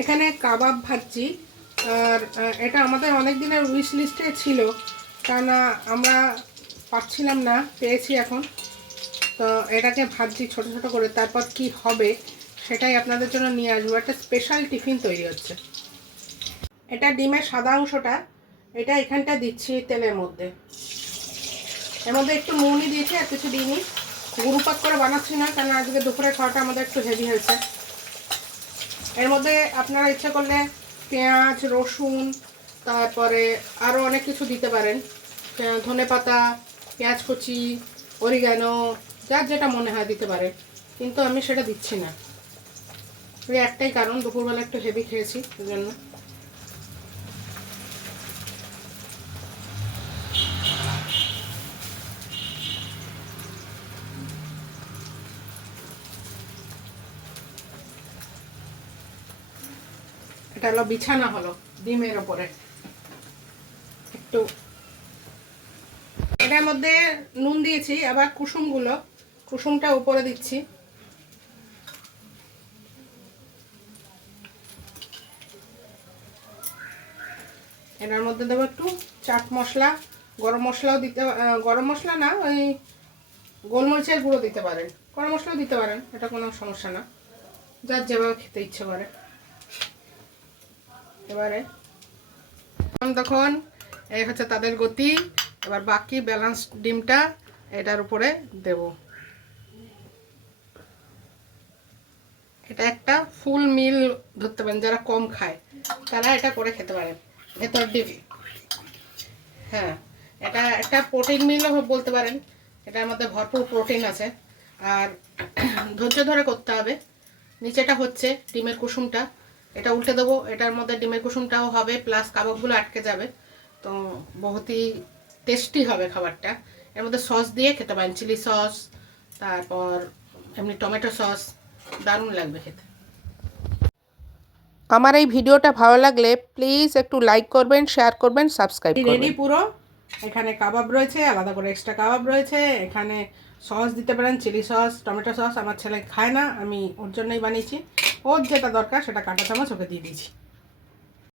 এখানে কাবাব ভাজছি। আর এটা আমাদের অনেক দিনের উইশ লিস্টে ছিল, কারণ আমরা পাচ্ছিলাম না, পেয়েছি এখন। তো এটাকে ভাজছি ছোট ছোট করে, তারপর কি হবে সেটাই আপনাদের জন্য নিয়ে আসবো। একটা স্পেশাল টিফিন তৈরি হচ্ছে। এটা ডিমের সাদা অংশটা, এটা এখানটা দিচ্ছি তেলের মধ্যে। এর মধ্যে একটু নুনই দিয়েছি, আর কিছু দিইনি। গুরুপাক করে বানাচ্ছি না, কারণ আজকে দুপুরে খাওয়াটা আমাদের একটু হেভি হয়েছে। এর মধ্যে আপনারা ইচ্ছা করলে পেঁয়াজ, রসুন, তারপরে আরও অনেক কিছু দিতে পারেন। ধনেপাতা, পেঁয়াজ কুচি, অরিগানো, যার যেটা মনে হয় দিতে পারেন, কিন্তু আমি সেটা দিচ্ছি না। ওই একটাই কারণ, দুপুরবেলা একটু হেভি খেয়েছি, ওই জন্য। এটা হলো বিছানা হলো ডিমের ওপরে। একটু এটার মধ্যে নুন দিয়েছি, আবার কুসুমটা উপরে দিচ্ছি। এটার মধ্যে দেবো একটু চাট মশলা, গরম মশলাও দিতে, গরম মশলা না, ওই গোলমরিচের গুঁড়ো দিতে পারেন, গরম মশলাও দিতে পারেন, এটা কোনো সমস্যা না, যার যেভাবে খেতে ইচ্ছে করে। এবারে তখন এই হচ্ছে তাদের গতি। এবার বাকি ব্যালেন্স ডিমটা এটার উপরে দেব। এটা একটা ফুল মিল ধরতে পারেন, যারা কম খায় তারা এটা করে খেতে পারেন। ভেতর ডিম, হ্যাঁ, এটা একটা প্রোটিন মিলও বলতে পারেন। এটার মধ্যে ভরপুর প্রোটিন আছে। আর ধৈর্য ধরে করতে হবে। নিচেটা হচ্ছে ডিমের কুসুমটা, এটা উল্টে দেবো। এটার মধ্যে ডিমের কুসুমটাও হবে, প্লাস কাবাবগুলো আটকে যাবে। তো বহুতই টেস্টি হবে খাবারটা। এর মধ্যে সস দিয়ে খেতে পারেন, চিলি সস, তারপর এমনি টমেটো সস, দারুণ লাগবে খেতে। আমার এই ভিডিওটা ভালো লাগলে প্লিজ একটু লাইক করবেন, শেয়ার করবেন, সাবস্ক্রাইব করবেন। রেডি পুরো। এখানে কাবাব রয়েছে, আলাদা করে এক্সট্রা কাবাব রয়েছে। এখানে সস দিতে পারেন, চিলি সস, টমেটো সস। আমার ছেলে খায় না, আমি ওর জন্যই বানিয়েছি। ওর যেটা দরকার সেটা কাঁটা চামচ ওকে দিয়ে দিয়েছি।